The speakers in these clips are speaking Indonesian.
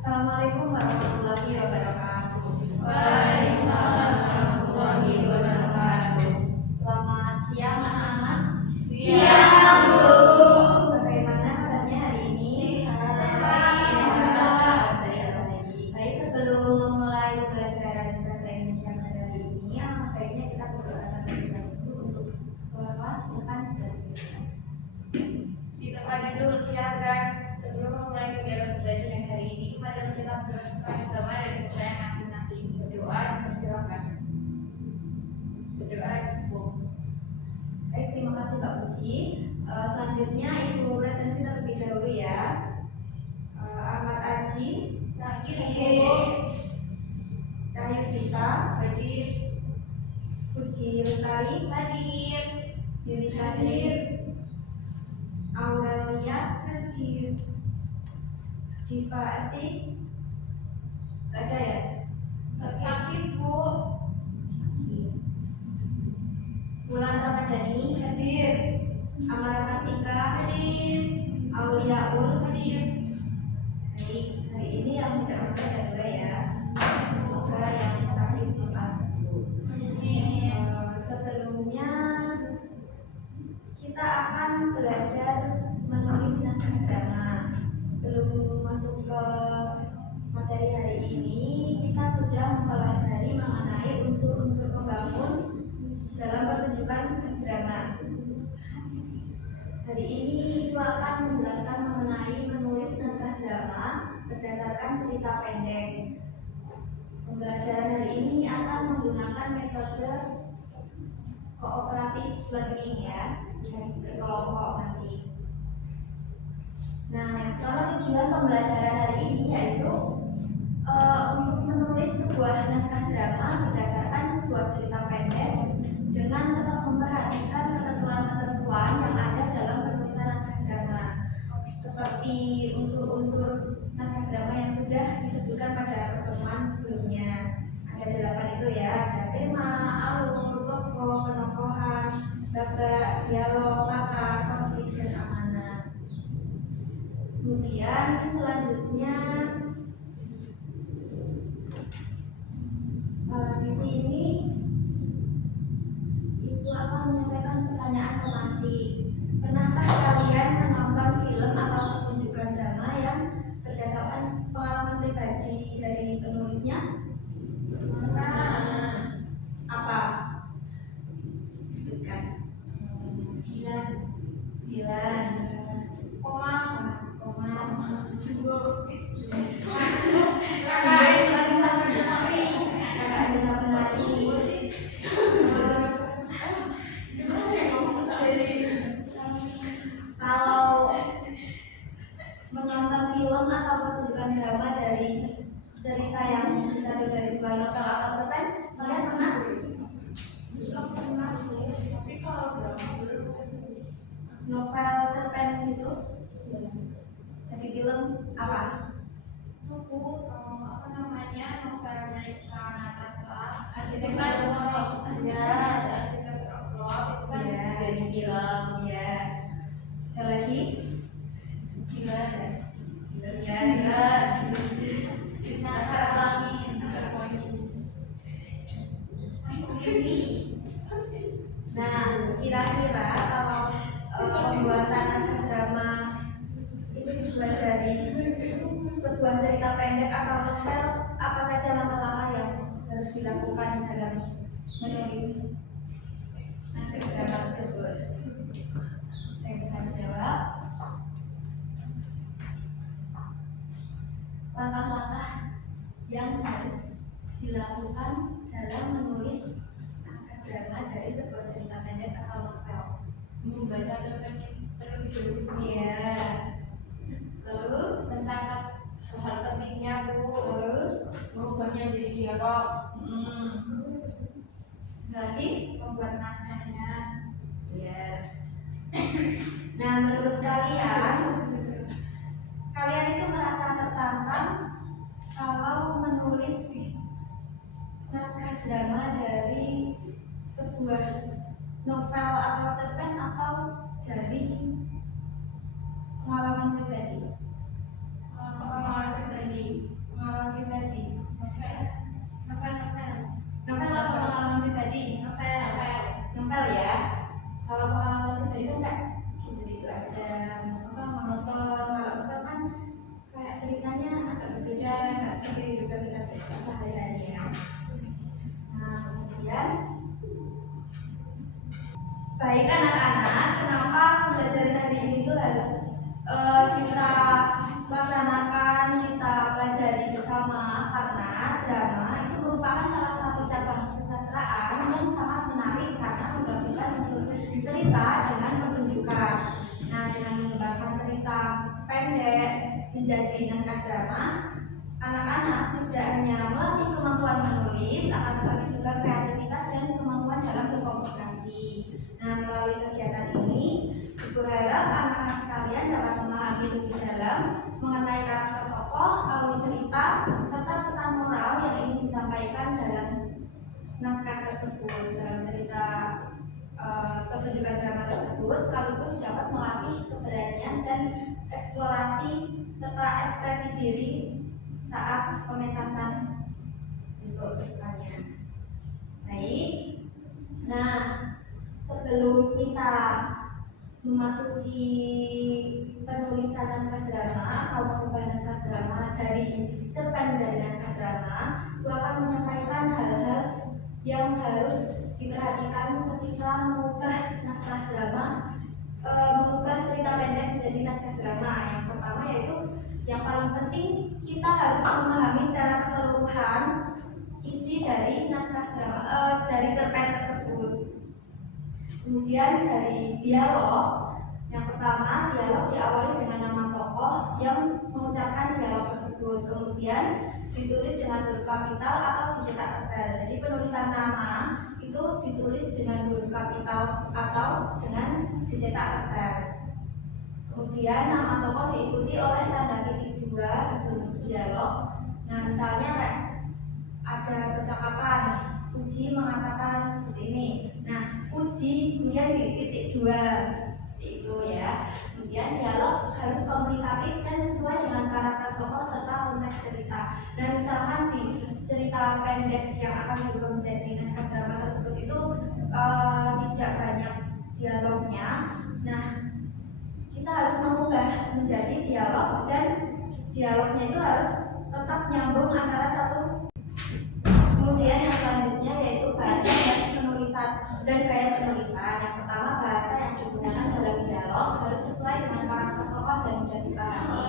Assalamualaikum warahmatullahi wabarakatuh. Waalaikumsalam warahmatullahi wabarakatuh. Selamat siang anak-anak. Siang, Bu. Bagaimana kabarnya hari ini? Sehat. Baik, sebelum memulai pembelajaran bahasa Indonesia pada hari ini, alangkah baiknya kita berdoa terlebih dahulu untuk kelas depan selanjutnya. Kita pada dulu siang dan sebelum memulai kegiatan pembelajaran hari ini, mari kita berdoa supaya agama dan percaya masing-masing. Berdoa dipersilakan. Berdoa cukup. Baik, terima kasih Mbak Puji. Selanjutnya Ibu presensi terlebih dahulu ya. Ahmad Aji, Sakit, Bu. Cahyo Gita, Hadir. Puji Lestari, Hadir. Yuni Hadir, Aurelia, Hadir. Diva Esti, nggak ada ya? Sakit, Bu. Wulan Ramadhani, Hadir. Amara Kartika, Hadir. Aulia Ul, Hadir. hari ini yang tidak masuk ada dua ya. Semoga yang sakit lepas dulu. Sebelumnya kita akan belajar menulis naskah drama. Sebelum masuk ke materi hari ini, kita sudah mempelajari mengenai unsur-unsur pembangun dalam pertunjukan drama. Hari ini Ibu akan menjelaskan mengenai menulis naskah drama berdasarkan cerita pendek. Pembelajaran hari ini akan menggunakan metode cooperative learning ya, berkelompok nanti. Nah, kalau tujuan pembelajaran hari ini yaitu untuk menulis sebuah naskah drama berdasarkan sebuah cerita pendek dengan tetap memperhatikan ketentuan-ketentuan yang ada dalam penulisan naskah drama, seperti unsur-unsur naskah drama yang sudah disebutkan pada pertemuan sebelumnya. Ada 8 itu ya, ada tema, alur, tokoh, penokohan, babak, dialog, latar, konflik, dan amanat. Kemudian selanjutnya di sini Ibu akan menyampaikan pertanyaan pemantik. Pernahkah kalian menonton film atau pertunjukan drama yang berdasarkan pengalaman pribadi dari penulisnya? Apa? Bukan. Dilan. Komang. Kalau menonton film atau pertunjukan drama dari cerita yang bisa dari sebuah novel atau cerpen, kalian pernah? Novel cerpen gitu? Jadi film apa? Cukup apa namanya novelnya Iqbal Natasha, Arsitek Arsitek Love. ada Arsitek Love itu kan Iya. jadi film. Ya. Ada lagi? Gila ya. Gila. Nasar Langit, Nasar Poin. Nah, kira-kira kalau pembuatan naskah drama itu dibuat dari sebuah cerita pendek atau novel, apa saja langkah-langkah yang harus dilakukan dalam menulis naskah drama tersebut? Saya bisa menjawab. Langkah-langkah yang harus dilakukan dalam menulis naskah drama dari sebuah cerita pendek atau novel. Membaca cerpen terlebih dahulu. Iya. Lalu Mencatat hal pentingnya, Bu. Merubahnya menjadi dialog. Lagi? Membuat naskahnya. Iya. Nah, menurut kalian itu merasa tertantang kalau menulis naskah drama dari sebuah novel atau cerpen atau dari pengalaman pribadi? Pengalaman pribadi. Baik anak-anak, kenapa pembelajaran hari ini itu harus kita laksanakan, kita pelajari bersama? Karena drama itu merupakan salah satu cabang kesusastraan yang sangat menarik karena menggabungkan unsur cerita dengan pertunjukan. Nah, dengan mengembangkan cerita pendek menjadi naskah drama, anak-anak tidak hanya melatih kemampuan menulis, akan tetapi juga kreativitas dan kemampuan dalam berkomunikasi. Nah, melalui kegiatan ini, Ibu harap anak-anak sekalian dapat memahami lebih dalam mengenai karakter tokoh, alur cerita, serta pesan moral yang ingin disampaikan dalam naskah tersebut, dalam cerita pertunjukan drama tersebut, sekaligus dapat melatih keberanian dan eksplorasi serta ekspresi diri saat pementasan besok depannya. Baik, nah sebelum kita memasuki penulisan naskah drama atau mengubah naskah drama dari cerpen menjadi naskah drama, aku akan menyampaikan hal-hal yang harus diperhatikan ketika mengubah naskah drama, mengubah cerita pendek menjadi naskah drama. Yang pertama yaitu yang paling penting, kita harus memahami secara keseluruhan isi dari naskah drama, dari cerpen tersebut. Kemudian dari dialog, yang pertama dialog diawali dengan nama tokoh yang mengucapkan dialog tersebut, kemudian ditulis dengan huruf kapital atau dicetak tebal. Jadi penulisan nama itu ditulis dengan huruf kapital atau dengan dicetak tebal. Kemudian nama tokoh diikuti oleh tanda titik dua sebelum dialog. Nah, misalnya ada percakapan, Uji mengatakan seperti ini. Nah, Uji kemudian di titik dua seperti itu ya. Kemudian dialog harus komunikatif dan sesuai dengan karakter tokoh serta konteks cerita. Dan misalkan di cerita pendek yang akan diubah menjadi naskah drama tersebut itu tidak banyak dialognya. Nah, kita harus mengubah menjadi dialog dan dialognya itu harus tetap nyambung antara satu. Kemudian yang selanjutnya yaitu bahasa dan penulisan dan gaya penulisan. Yang pertama, bahasa yang digunakan dalam dialog harus sesuai dengan karakter tokoh dan mudah dipahami.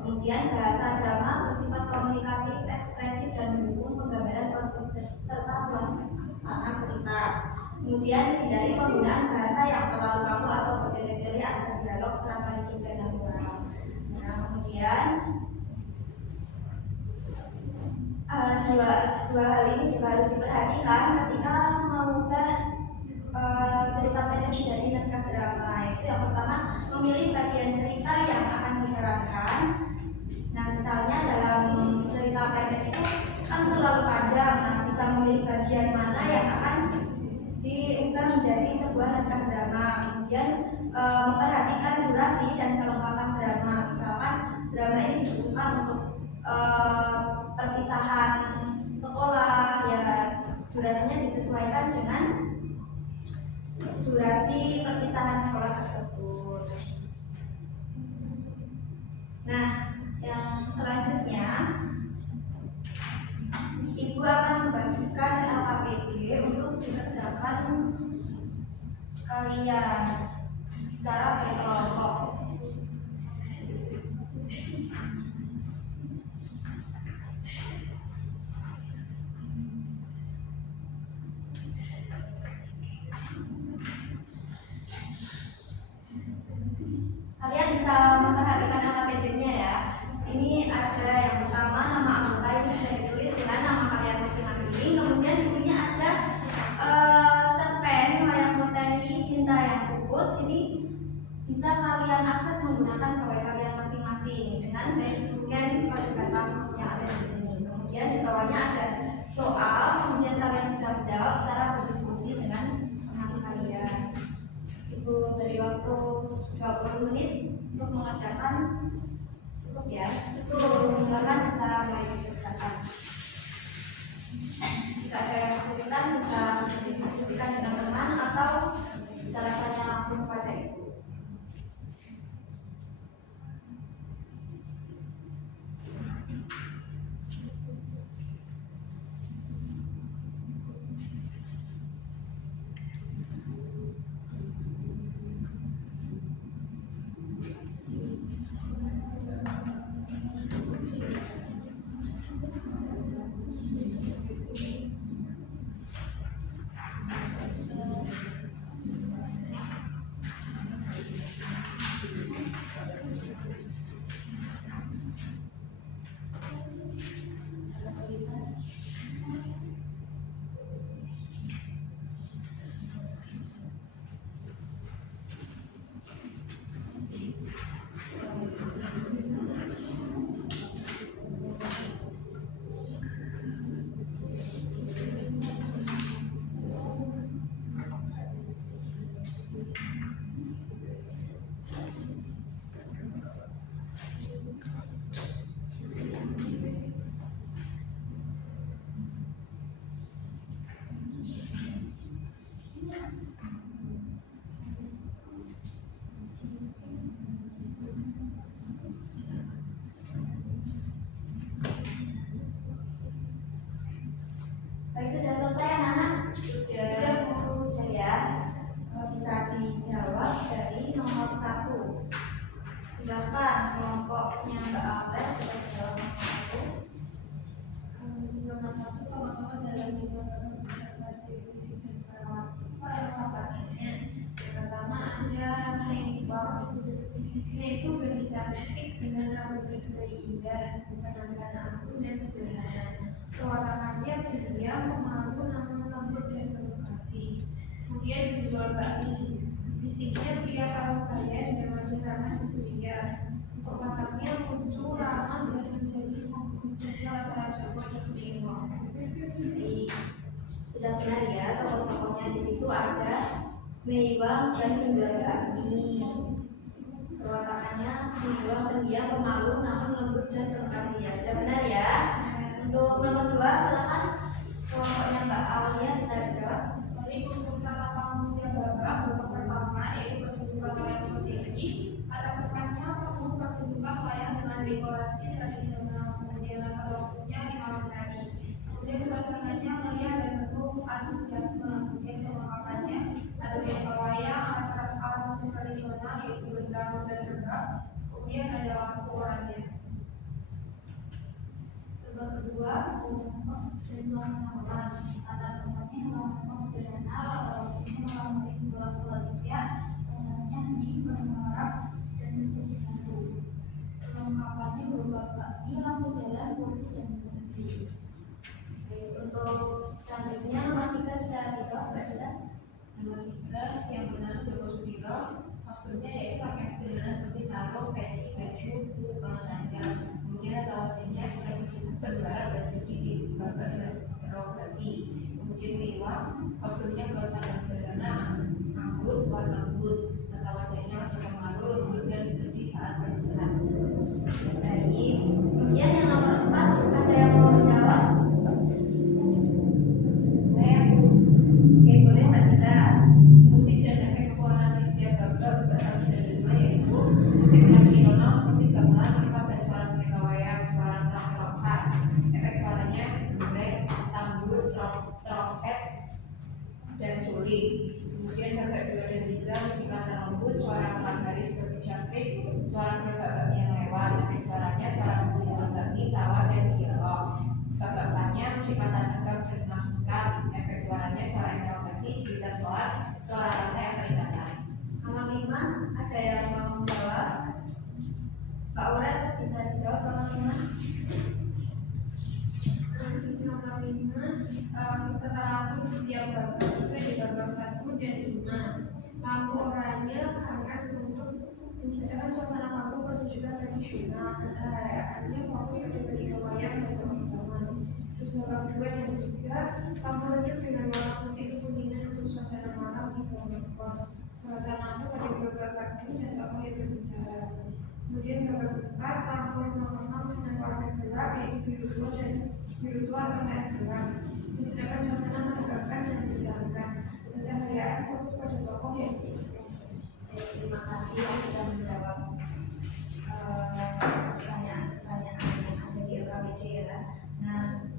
Kemudian bahasa drama bersifat komunikatif, ekspresif dan mendukung penggambaran konflik serta suasana cerita. Kemudian hindari penggunaan bahasa yang terlalu kaku atau bertele-tele agar dialog terasa hidup dan natural. Nah, kemudian dua hal ini juga harus diperhatikan ketika mengubah cerita pendek menjadi naskah drama. Itu yang pertama, memilih bagian cerita yang akan diperankan. Nah, misalnya dalam cerita pendek itu kan terlalu panjang. Nah, bisa memilih bagian mana yang akan diubah menjadi sebuah naskah drama. Kemudian memperhatikan durasi dan kelengkapan drama. Misalkan drama ini dibutuhkan untuk perpisahan sekolah, ya durasinya disesuaikan dengan durasi perpisahan sekolah tersebut. Nah, yang selanjutnya Ibu akan membagikan LKPD untuk dikerjakan kalian secara berkelompok. Kalian bisa memperhatikan LKPD-nya ya. Di sini ada yang pertama nama anggota yang bisa ditulis dengan nama kalian masing-masing. Kemudian di sini ada cerpen Wayang Poteni Cinta yang Pupus. Ini bisa kalian akses menggunakan KW kalian masing-masing dengan scan kode batam yang ada di sini. Kemudian di bawahnya ada soal. Kemudian kalian bisa menjawab secara berdiskusi dengan teman kalian. Ibu beri waktu 20 menit untuk mengerjakan. Cukup ya, silakan bisa mulai dikerjakan. Jika ada yang kesulitan bisa didiskusikan dengan teman atau bisa tanya langsung pada ibu. Baik, sudah selesai anak-anak? Sudah Ya. Bisa dijawab dari nomor 1. Silakan kelompoknya Mbak Abel bisa jawab nomor 1. Nomor 1 teman-teman dalam lima observasi fisik dan perawatan. Pertama ada penyeimbang. Fisiknya itu garis cantik dengan rambut bergerai indah, penampilan anggun dan sederhana. Perwatakannya pendiam, pemalu, namun lembut dan penuh kasih. Kemudian menjual bakmi. Fisiknya pria paruh baya dengan wajah ramah dan ceria. Untuk wataknya lucu, ramah dan menjadi penghubung sosial antara Jawa dan Jawa. Jadi sudah benar ya, tokoh-tokohnya di situ ada Meiwang dan penjual bakmi. Perwatakannya Meiwang pendiam, pemalu, namun lembut dan penuh kasih ya. Sudah benar ya. Untuk nomor 2 silakan kelompoknya Mbak Aulia bisa dijawab. Jadi untuk salah paham setiap babak pertama yaitu pertunjukan wayang tinggi. Ada pesannya pertunjukan wayang dengan dekorasi tradisional, kemudian latar waktunya di malam hari. Kemudian suasananya ceria dan penuh antusiasme. Kemudian perlengkapannya ada beberapa wayang, alat musik tradisional yaitu gendang dan regap. Kemudian ada lampu oranye. Nomor kedua, pos dan suasana kata tempatnya ruang pos sederhana, lalu melalui sebuah Sulawesi, rasanya di berharap dan bentuk satu. Perlengkapannya berupa bakmi, lampu jalan, kursi dan meja. Untuk selanjutnya nomor 3 bisa dijawab Mbak Dila. Nomor 3 yang benar Joko Sudiro, maksudnya yaitu pakaian sederhana seperti sarung, peci, baju, ranjang. Kemudian atau wajahnya ekspresi berjuara dan sedikit babak interogasi. Kemudian Meiwang, kostumnya berpakaian sederhana, anggun, warna lembut, tata wajahnya wajah pemalu, lembut dan sedih saat berjalan. Baik. Kemudian yang nomor 4 ada yang mau menjawab? Saya Oke, boleh Mbak Dila. musik dan efek suara di setiap babak berasal dari lima, yaitu musik tradisional seperti gamelan, pipa dan suara boneka wayang, suara terang khas. Efek suaranya geprek, tambur, trompet, dan suling. Kemudian babak 2 dan 3 musik rasa lembut, suara empat garis seperti cantik, suara gerobak bakmi yang lewat. Efek suaranya suara menggunakan bakmi, tawa, dan dialog. Babak 4-nya musik latar tegang dan menakjubkan. Efek suaranya suara interogasi, cerita telat, suara rantai atau indahkan. Nomor 5 ada yang mau menjawab? Pak Uret bisa dijawab nomor 5. Nomor 5 kita lampu di setiap babak itu di babak 1 dan 5. Lampu oranye hangat untuk menciptakan suasana lampu pertunjukan tradisional. Pencahayaannya fokus pada boneka wayang dan teman-teman. Terus babak 2 dan 3 lampu redup dengan warna putih kekuningan untuk suasana malam di ruangan kos. Suara lampu pada babak ini dan tokoh yang berbicara. Kemudian babak 4 lampu mengenal dengan warna gelap yaitu biru tua dan biru tua atau merah gelap, menciptakan suasana menegangkan dan menyenangkan. Pencahayaan fokus pada tokoh yang Terima kasih yang sudah menjawab pertanyaan-pertanyaan yang ada di LKPD ya. Nah,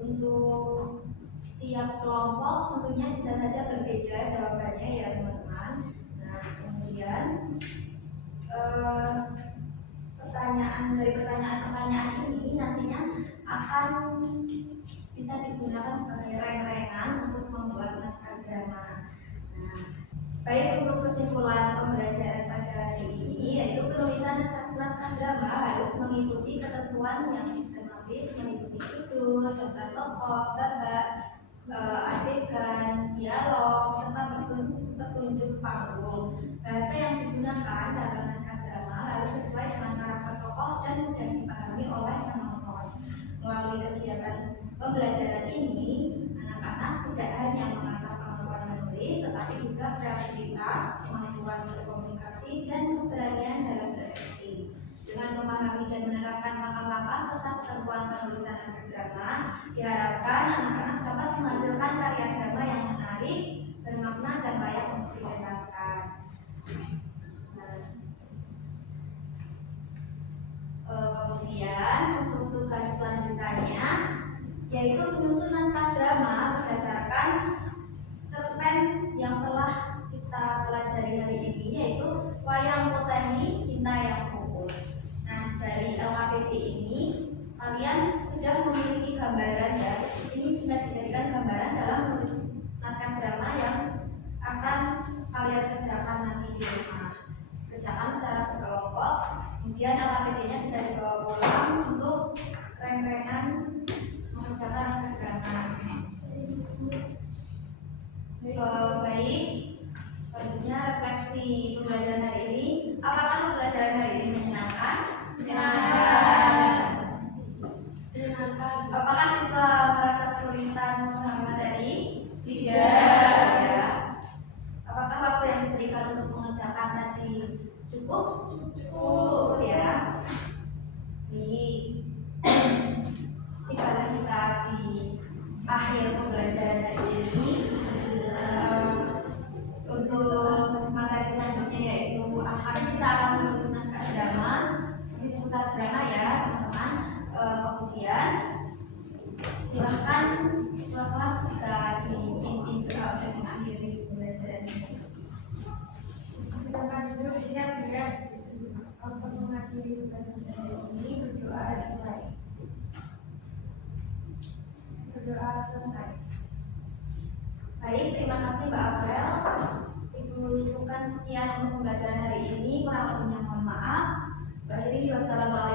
untuk setiap kelompok tentunya bisa saja berbeda jawabannya ya teman-teman. Nah, kemudian pertanyaan ini nantinya akan bisa digunakan sebagai reng-rengan untuk membuat naskah drama. Nah, baik untuk kesimpulan pembelajaran pada hari ini, yaitu penulisan naskah drama harus mengikuti ketentuan yang sistematis, mengikuti judul, daftar tokoh, babak, adegan, dialog, serta petunjuk panggung. Bahasa yang digunakan dalam naskah drama harus sesuai dengan karakter tokoh dan mudah dipahami oleh penonton. Melalui kegiatan pembelajaran ini, anak-anak tidak hanya mengasah kemampuan menulis, tetapi juga kreativitas, kemampuan berkomunikasi, dan keberanian dalam berakting. Dengan memahami dan menerapkan langkah-langkah serta ketentuan penulisan naskah drama, diharapkan anak-anak dapat menghasilkan karya drama yang menarik, bermakna, dan layak untuk dipentaskan. Kemudian untuk tugas selanjutnya, yaitu menyusun naskah drama berdasarkan cerpen yang telah kita pelajari hari ini, yaitu Wayang Potehi Cinta yang Pupus. Nah, dari LKPD ini kalian sudah memiliki gambaran ya. Ini bisa dijadikan gambaran dalam menulis naskah drama yang akan kalian kerjakan nanti di rumah. Kerjakan secara berkelompok, kemudian LKPD-nya bisa dibawa pulang untuk reng-rengan mengerjakan naskah drama. Baik, selanjutnya refleksi pembelajaran hari ini. Apakah pembelajaran hari ini menyenangkan? Menyenangkan. Apakah siswa merasa kesulitan memahami materi? Tidak. Ya. Apakah waktu yang diberikan untuk mengerjakan tadi cukup? Cukup ya. Jika kita di akhir pembelajaran hari ini, untuk materi selanjutnya yaitu kita akan menulis naskah drama, masih seputar drama ya teman-teman. Kemudian silahkan kelas bisa dipimpin dan mengakhiri pembelajaran ini. Kita dulu siap ya untuk mengakhiri pembelajaran ini. Berdoa dimulai. Berdoa selesai. Baik, terima kasih Mbak April. Ibu cukupkan sekian untuk pembelajaran hari ini. Kurang lebihnya mohon maaf. Wassalamualaikum